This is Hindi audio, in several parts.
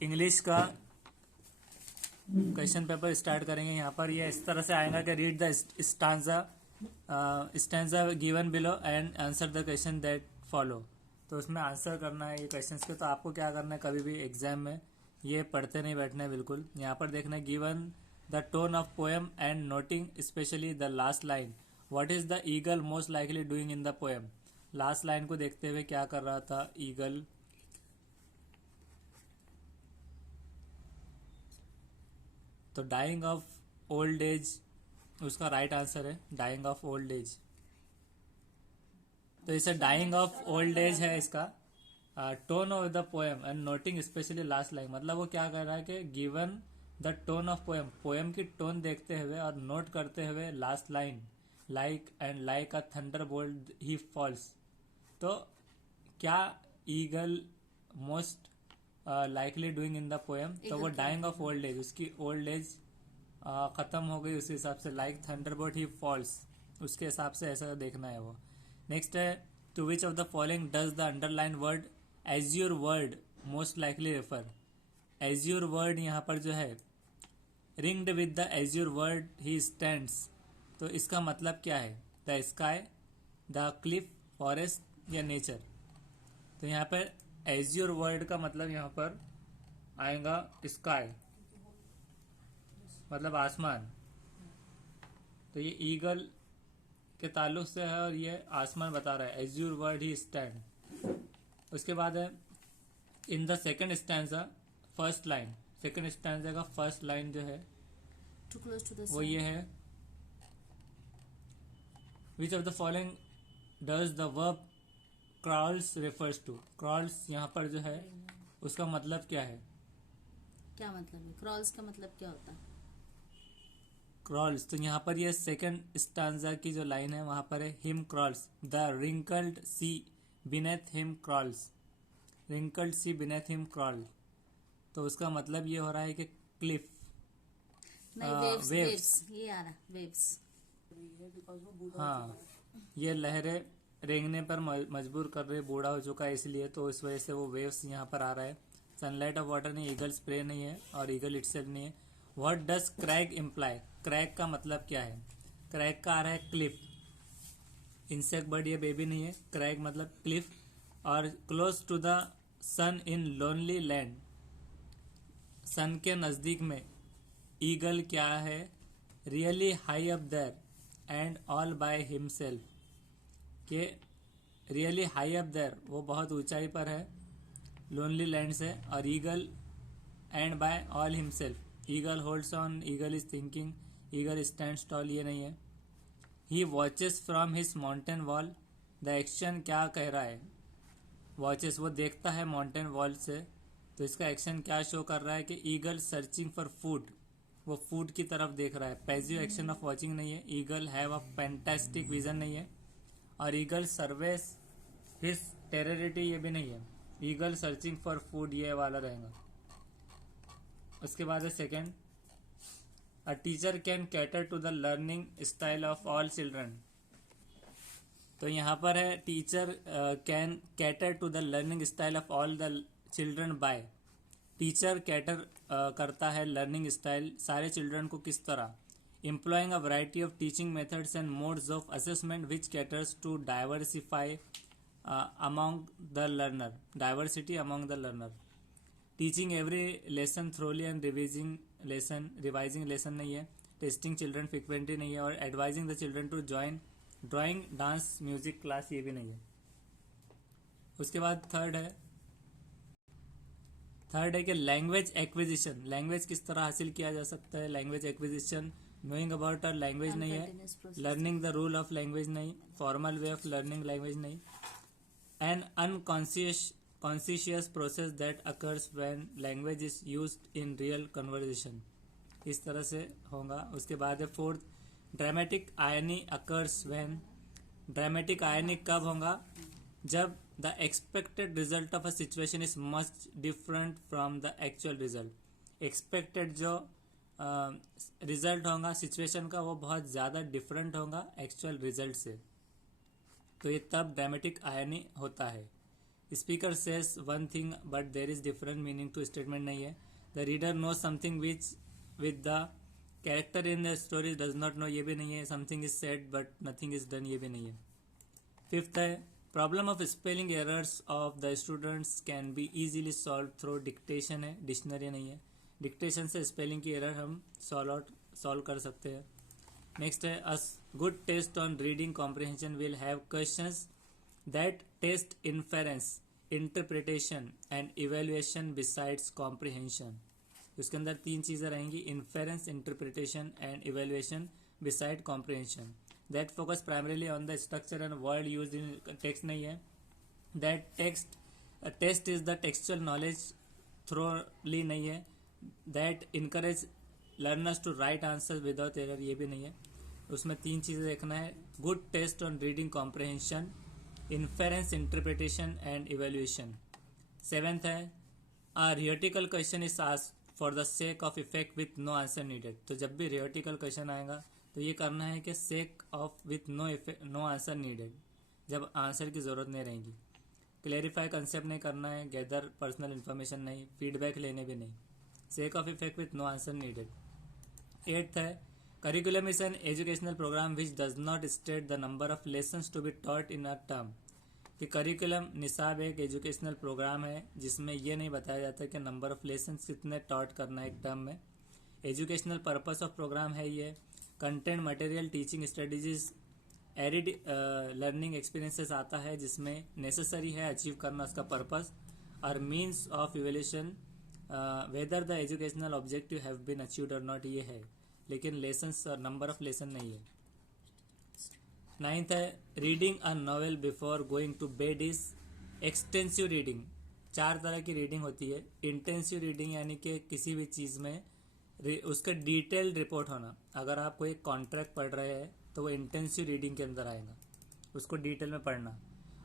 इंग्लिश का क्वेश्चन पेपर स्टार्ट करेंगे। यहाँ पर ये इस तरह से आएगा कि read the stanza given below and answer the question that follow. तो उसमें आंसर करना है ये क्वेश्चंस के। तो आपको क्या करना है, कभी भी एग्जाम में ये पढ़ते नहीं बैठना है बिल्कुल। यहाँ पर देखना है given the tone of poem and noting specially the last line. What is the eagle most likely doing in the poem. Last line को देखते हुए क्या कर रहा था ईगल। तो डाइंग ऑफ ओल्ड एज उसका राइट आंसर है, डाइंग ऑफ ओल्ड एज। तो इसे डाइंग ऑफ ओल्ड एज है इसका। Tone of the poem and noting specially last line, मतलब वो क्या कर रहा है कि given the tone of poem, poem की टोन देखते हुए और नोट करते हुए last line like and like a thunderbolt he falls. तो क्या eagle most likely doing in the poem, तो वो डाइंग ऑफ ओल्ड एज, उसकी ओल्ड एज खत्म हो गई उस हिसाब से। लाइक थंडरबोल्ट ही फॉल्स, उसके हिसाब से ऐसा देखना है वो। नेक्स्ट है to which of the following does the underline word azure word most likely refer. Azure word यहाँ पर जो है ringed with the azure word he stands. तो इसका मतलब क्या है, the sky, the cliff, forest या नेचर। तो यहाँ पर एज्योर वर्ड का मतलब यहाँ पर आएगा स्काई, मतलब आसमान। तो ये ईगल के ताल्लुक से है और ये आसमान बता रहा है, एज्योर वर्ड ही स्टैंड। उसके बाद है in the second stanza first line, second stanza का फर्स्ट लाइन जो है वो ये है which of the following does the verb crawls refers to. Crawls यहाँ पर जो है उसका मतलब क्या है, क्या मतलब है क्रॉल्स का मतलब क्या होता है। क्रॉल्स, तो यहाँ पर ये सेकंड स्टांजा की जो लाइन है वहां पर है him crawls the wrinkled sea beneath him crawls, wrinkled sea beneath him crawl. तो उसका मतलब ये हो रहा है कि क्लिफ, नहीं वेव्स, वेव्स ये आ रहा वेव्स। हाँ, ये लहरें रेंगने पर मजबूर कर रहे, बूढ़ा हो चुका है इसलिए, तो इस वजह से वो वेव्स यहाँ पर आ रहा है। सनलाइट ऑफ वाटर नहीं, ईगल स्प्रे नहीं है और ईगल इटसेल्फ नहीं है। What does crag imply, crag का मतलब क्या है, क्रैग का आ रहा है क्लिफ, इंसेक्ट बर्ड ये बेबी नहीं है, क्रैग मतलब क्लिफ। और close to the sun in lonely land, sun के नजदीक में ईगल क्या है, really high up there and all by himself, के रियली हाई अप देयर वो बहुत ऊंचाई पर है लोनली लैंड से, और eagle and by all himself, eagle holds on, eagle is thinking, eagle stands tall ये नहीं है। He watches from his mountain wall, the action क्या कह रहा है, वॉचेस वो देखता है माउंटेन वॉल से, तो इसका एक्शन क्या शो कर रहा है कि ईगल सर्चिंग फॉर फूड, वो फूड की तरफ देख रहा है। पैसिव एक्शन ऑफ वॉचिंग नहीं है, eagle have a fantastic vision नहीं है, और ईगल सर्वेस हिज टेरिटरी ये भी नहीं है, ईगल सर्चिंग फॉर फूड ये वाला रहेगा। उसके बाद है second, a teacher can cater to the learning style of all children. तो यहाँ पर है teacher can cater to the learning style of all the children by, teacher cater करता है लर्निंग स्टाइल सारे चिल्ड्रन को किस तरह, employing a variety of teaching methods and modes of assessment which caters to among the learner, diversity among the learner, teaching every lesson thoroughly and revising lesson नहीं है, testing children frequently नहीं है, और advising the children to join drawing, dance, music class ये भी नहीं है। उसके बाद थर्ड है कि लैंग्वेज एक्विजिशन, लैंग्वेज किस तरह हासिल किया जा सकता है, language acquisition knowing about a language नहीं है, learning the rule of language नहीं, formal way of learning language नहीं, an unconscious process that occurs when language is used in real conversation, इस तरह से होगा। उसके बाद है fourth, dramatic irony occurs when, dramatic irony कब होगा, जब the expected result of a situation is much different from the actual result, expected जो रिजल्ट होगा सिचुएशन का वो बहुत ज़्यादा डिफरेंट होगा एक्चुअल रिजल्ट से, तो ये तब ड्रामेटिक आयनी होता है। Speaker says one thing but there is different meaning to statement नहीं है. The reader know something which with the character in the story does not know, ये भी नहीं है. Something is said but nothing is done, ये भी नहीं है. फिफ्थ है problem of spelling errors of the students can be easily solve through dictation है, डिक्शनरी नहीं है. डिक्टेशन से स्पेलिंग की एरर हम सॉल्व कर सकते हैं. नेक्स्ट है a good test on reading comprehension will have questions that test inference, interpretation and evaluation besides comprehension. इसके अंदर 3 चीज़ें रहेंगी, inference, interpretation and evaluation beside comprehension. That focus primarily on the structure and word use in text नहीं है. That test is the textual knowledge thoroughly नहीं है. That encourage learners to write answer without error, ये भी नहीं है. उसमें 3 चीज़ें देखना है, good test on reading comprehension, inference, interpretation and evaluation. 7th है a rhetorical question is asked for the sake of effect with no answer needed. तो जब भी रियोटिकल क्वेश्चन आएगा तो ये करना है कि sake of with no answer needed, जब आंसर की ज़रूरत नहीं रहेगी. क्लेरिफाई कंसेप्ट नहीं करना है, गैदर पर्सनल इन्फॉर्मेशन नहीं, फीडबैक लेने भी नहीं. Sake of effect with no answer needed. 8th है curriculum is an educational programme which does not state the number of lessons to be taught in a term. कि करिकुलम निसाब एक एजुकेशनल प्रोग्राम है जिसमें यह नहीं बताया जाता कि नंबर ऑफ लेसन्स कितने टॉट करना है एक टर्म में. एजुकेशनल पर्पस ऑफ प्रोग्राम है ये. Content, material, teaching strategies, arid learning experiences आता है जिसमें नेसेसरी है अचीव करना उसका पर्पस. और means of evaluation whether the educational objective have been achieved or not, ये है. लेकिन लेसन्स और नंबर ऑफ लेसन नहीं है. 9th है reading a novel before going to bed is extensive reading. 4 तरह की रीडिंग होती है. इंटेंसिव रीडिंग यानी कि किसी भी चीज़ में उसका डिटेल रिपोर्ट होना. अगर आप कोई कॉन्ट्रैक्ट पढ़ रहे हैं तो वो इंटेंसिव रीडिंग के अंदर आएगा, उसको डिटेल में पढ़ना.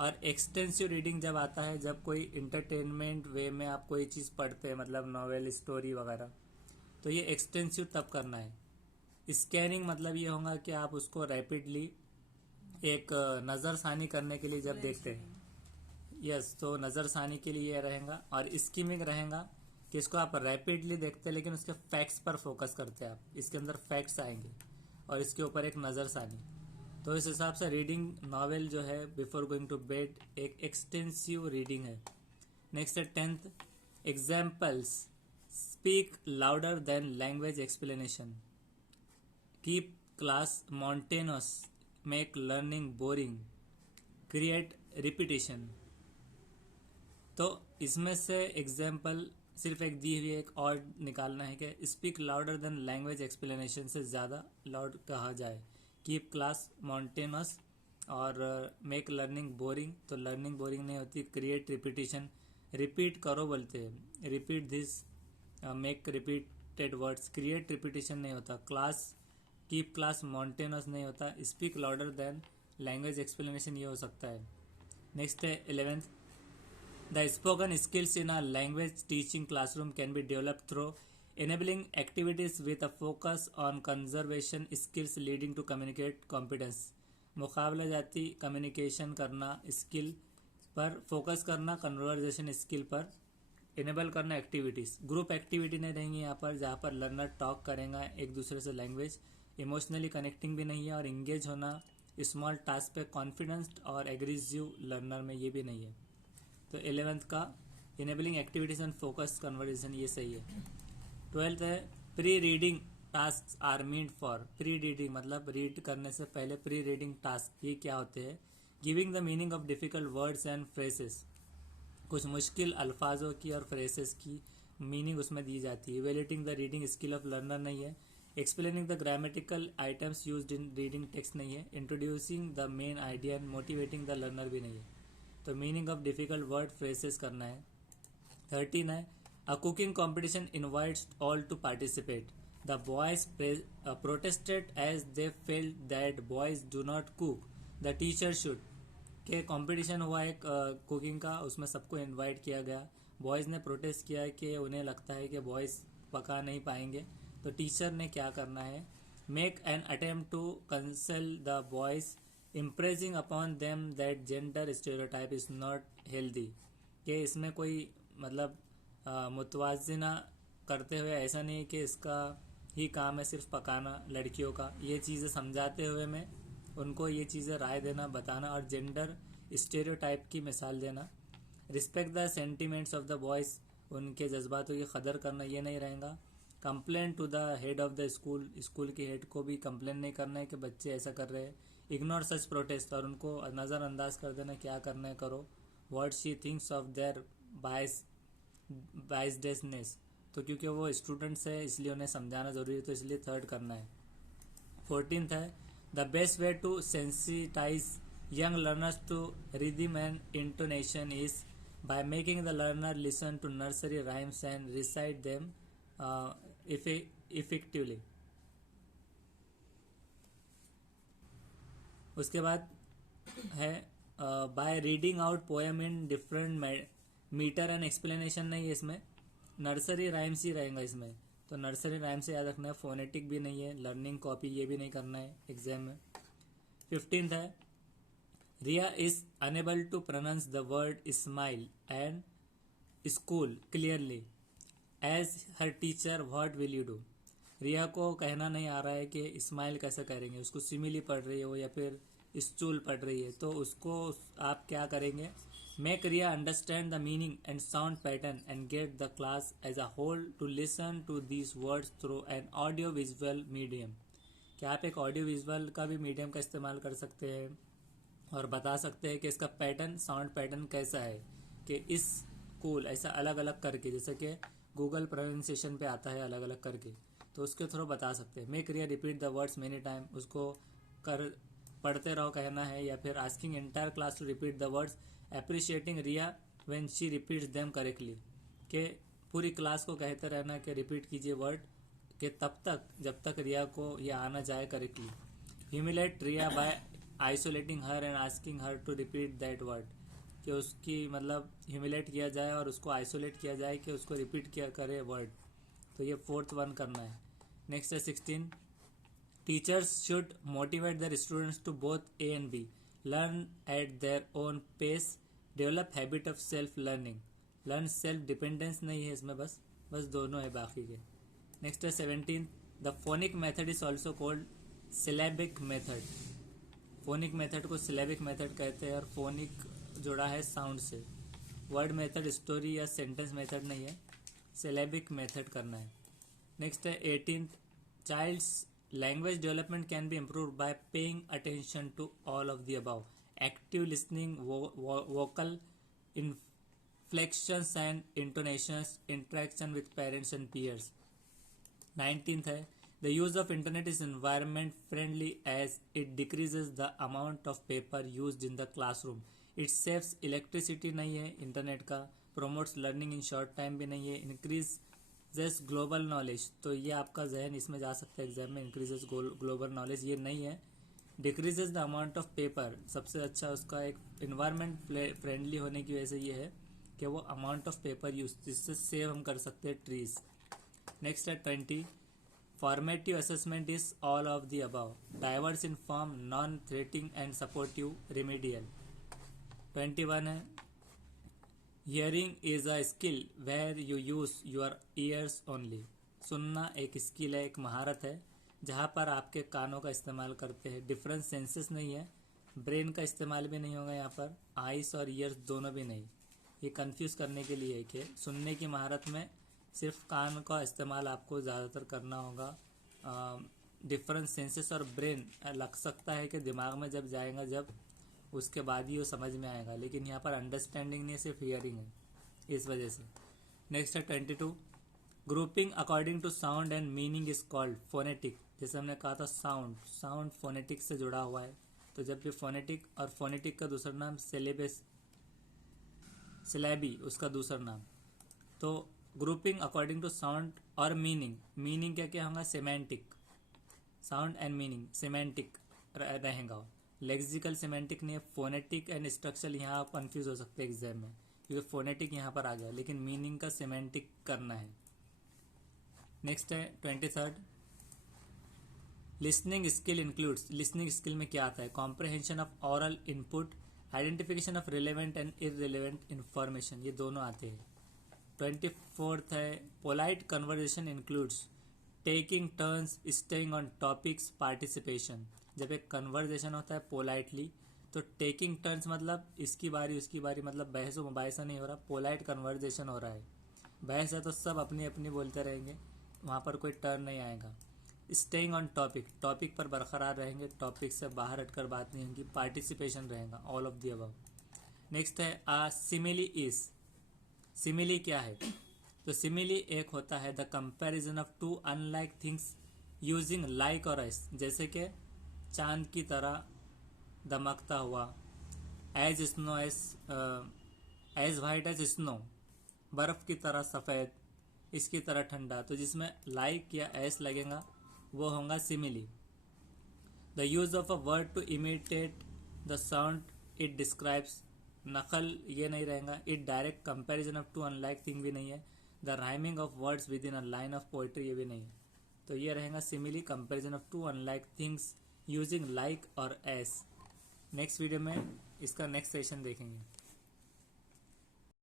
और एक्सटेंसिव रीडिंग जब आता है जब कोई इंटरटेनमेंट वे में आप कोई चीज़ पढ़ते हैं, मतलब नॉवेल, स्टोरी वगैरह, तो ये एक्सटेंसिव तब करना है. स्कैनिंग मतलब ये होगा कि आप उसको रैपिडली एक नज़रसानी करने के लिए जब देखते हैं, यस, तो नज़रसानी के लिए रहेगा. और स्कीमिंग रहेगा कि इसको आप रैपिडली देखते हैं लेकिन उसके फैक्ट्स पर फोकस करते हैं आप, इसके अंदर फैक्ट्स आएंगे और इसके ऊपर एक नज़रसानी. तो इस हिसाब से रीडिंग नॉवेल जो है बिफोर गोइंग टू बेड एक एक्सटेंसिव रीडिंग है. नेक्स्ट है 10th examples. Speak louder than language explanation, keep class monotonous, make learning boring, create repetition. तो इसमें से एग्जाम्पल सिर्फ एक दी हुई एक और निकालना है कि speak louder than language explanation से ज़्यादा लाउड कहा जाए. कीप क्लास मॉन्टेनस और मेक लर्निंग बोरिंग, तो लर्निंग बोरिंग नहीं होती. क्रिएट रिपीटिशन, रिपीट करो बोलते हैं, repeat this, make repeated words. Create repetition नहीं होता. क्लास कीप क्लास मॉन्टेनस नहीं होता. Speak louder than language explanation ये हो सकता है. नेक्स्ट है 11th the spoken skills in a language teaching classroom can be developed through enabling activities with a focus on conservation skills leading to communicate competence. मुकाबला जाती कम्युनिकेशन करना स्किल पर फोकस करना, कन्वर्जेशन स्किल पर इनेबल करना एक्टिविटीज़. ग्रुप एक्टिविटी नहीं रहेंगी यहाँ पर जहाँ पर लर्नर टॉक करेगा एक दूसरे से लैंग्वेज. इमोशनली कनेक्टिंग भी नहीं है और इंगेज होना स्मॉल टास्क पे कॉन्फिडेंस और एग्रेसिव लर्नर में ये भी नहीं है. तो 11th का enabling activities and focus conversation ये सही है. 12th है pre reading task are meant for. Pre reading मतलब रीड करने से पहले प्री रीडिंग टास्क ये क्या होते हैं? Giving the meaning of difficult words and phrases, कुछ मुश्किल अल्फाजों की और फ्रेसेस की मीनिंग उसमें दी जाती है. Evaluating the reading skill of learner नहीं है. Explaining the grammatical items used in reading text नहीं है. Introducing the main idea and motivating the learner भी नहीं है. तो meaning of difficult word phrases करना है. 13 है A cooking competition invites all to participate. The boys protested as they felt that boys do not cook. The teacher should. के कंपटीशन हुआ एक कुकिंग का, उसमें सबको इनवाइट किया गया. बॉयज़ ने प्रोटेस्ट किया कि उन्हें लगता है कि बॉयज़ पका नहीं पाएंगे. तो टीचर ने क्या करना है? Make an attempt to console the boys, impressing upon them that gender stereotype is not healthy. कि इसमें कोई मतलब मुतवाजना करते हुए ऐसा नहीं कि इसका ही काम है सिर्फ पकाना लड़कियों का, ये चीज़ें समझाते हुए मैं उनको ये चीज़ें राय देना, बताना और जेंडर स्टेरियोटाइप की मिसाल देना। Respect the sentiments of the boys, उनके जज्बातों की कदर करना, ये नहीं रहेगा। Complain to the head of the school, school के हेड को भी कंप्लेन नहीं करना है कि बच्चे ऐसा कर रहे हैं। इग्नोर सच प्रोटेस्ट, और उनको नज़रअंदाज कर देना, क्या करना है करो। What she thinks of their बाइसनेस, तो क्योंकि वो स्टूडेंट्स है इसलिए उन्हें समझाना ज़रूरी है, तो इसलिए थर्ड करना है। 14th है the best way to sensitise young learners to rhythm and intonation is by making the learner listen to nursery rhymes and recite them effectively. उसके बाद है by reading out poem in different metre and explanation नहीं है इसमें, नर्सरी राइम्स ही रहेगा इसमें, तो नर्सरी राइम से याद रखना है। फोनेटिक भी नहीं है, लर्निंग कॉपी ये भी नहीं करना है एग्जाम में। 15th है Riya is unable to pronounce the word smile and school clearly. As her teacher, what will you do? रिया को कहना नहीं आ रहा है कि स्माइल कैसे करेंगे, उसको सिमिली पढ़ रही हो या फिर स्टूल पढ़ रही है, तो उसको आप क्या करेंगे। Make Riya understand the meaning and sound pattern and get the class as a whole to listen to these words through an audio visual medium. क्या आप एक ऑडियो विजुअल का भी मीडियम का इस्तेमाल कर सकते हैं और बता सकते हैं कि इसका पैटर्न, साउंड पैटर्न कैसा है, कि इस स्कूल ऐसा अलग अलग करके, जैसे कि गूगल प्रोनाउंसिएशन पे आता है अलग अलग करके, तो उसके थ्रू बता सकते हैं। Make Riya repeat the words many time, उसको कर पढ़ते रहो कहना है, या फिर asking entire class to repeat the words, appreciating Riya when she repeats them correctly, कि पूरी क्लास को कहते रहना कि रिपीट कीजिए वर्ड कि तब तक जब तक रिया को ये आना जाए correctly. Humiliate Riya by isolating her and asking her to repeat that word, कि उसकी मतलब ह्यूमिलेट किया जाए और उसको आइसोलेट किया जाए कि उसको रिपीट किया करे वर्ड, तो ये 4th वन करना है। नेक्स्ट है 16, teachers should motivate their students to both A and B, learn at their own pace, develop habit of self learning. Learn self dependence नहीं है इसमें, बस दोनों है बाकी के। नेक्स्ट है 17, the phonic method is also called syllabic method. Phonic method को सिलेबिक मेथड कहते हैं, और फोनिक जुड़ा है साउंड से। वर्ड मेथड स्टोरी या सेंटेंस मेथड नहीं है, सिलेबिक मेथड करना है। नेक्स्ट है 18, child's language development can be improve by paying attention to all of the above, active listening, vocal inflections and intonations, interaction with parents and peers. 19th है the use of internet is environment friendly as it decreases the amount of paper used in the classroom. It saves electricity नहीं है इंटरनेट का, promotes learning in short time भी नहीं है, increases global knowledge, तो ये आपका जहन इसमें जा सकता है एग्जाम में, increases global knowledge ये नहीं है। decreases the amount of paper, सबसे अच्छा उसका एक environment friendly होने की वजह से ये है कि वो amount of paper use, जिससे सेव हम कर सकते हैं trees। नेक्स्ट है 20, Formative assessment is all of the above, diverse in form, non-threatening and supportive, remedial। 21 है Hearing is a skill where you use your ears only। सुनना एक स्किल है, एक महारत है जहाँ पर आपके कानों का इस्तेमाल करते हैं। डिफरेंट सेंसेस नहीं है, ब्रेन का इस्तेमाल भी नहीं होगा यहाँ पर, आइस और ईयर्स दोनों भी नहीं, ये कंफ्यूज करने के लिए है कि सुनने की महारत में सिर्फ कान का इस्तेमाल आपको ज़्यादातर करना होगा। डिफरेंट सेंसेस और ब्रेन लग सकता है कि दिमाग में जब जाएगा, जब उसके बाद ही वो समझ में आएगा, लेकिन यहाँ पर अंडरस्टैंडिंग नहीं, सिर्फ हियरिंग है, इस वजह से। नेक्स्ट है 22, grouping according to sound and meaning is called phonetic. जैसे हमने कहा था साउंड फोनेटिक से जुड़ा हुआ है, तो जब भी फोनेटिक, और फोनेटिक का दूसरा नाम सिलेबी उसका दूसरा नाम, तो ग्रुपिंग अकॉर्डिंग टू साउंड और मीनिंग क्या होगा, semantic, sound and meaning semantic रहेगा, लेक्सिकल सेमेंटिक नहीं है। फोनेटिक एंड स्ट्रक्चरल यहाँ आप कंफ्यूज हो सकते हैं एग्जाम में, क्योंकि फोनेटिक यहाँ पर आ गया, लेकिन मीनिंग का सेमेंटिक करना है। नेक्स्ट है 23, listening skill includes. Listening skill में क्या आता है, comprehension of aural input, identification of relevant and irrelevant information, ये दोनों आते हैं। 24th है polite conversation includes taking turns, staying on topics, participation. जब एक कन्वर्जेशन होता है पोलाइटली तो टेकिंग टर्न्स मतलब इसकी बारी उसकी बारी, मतलब बहस मुबाहिसा नहीं हो रहा, पोलाइट कन्वर्जेशन हो रहा है। बहस है तो सब अपनी अपनी बोलते रहेंगे, वहाँ पर कोई टर्न नहीं आएगा। स्टेइंग ऑन टॉपिक, टॉपिक पर बरकरार रहेंगे, टॉपिक से बाहर हटकर बात नहीं होगी। पार्टिसिपेशन रहेगा, all of the above. Next है आ सिमिली इज, सिमिली क्या है? तो सिमिली एक होता है the comparison of two unlike things using like or as, जैसे कि चांद की तरह दमकता हुआ, as snow, as white as snow, बर्फ की तरह सफ़ेद, इसकी तरह ठंडा। तो जिसमें लाइक या एस लगेगा वो होगा simile. The use of a word to imitate the sound it describes, नकल ये नहीं रहेगा। It direct comparison of two unlike thing भी नहीं है। The rhyming of words within a line of poetry, ये भी नहीं है। तो ये रहेगा simile, comparison of two unlike things using like or as. Next video में इसका नेक्स्ट सेशन देखेंगे।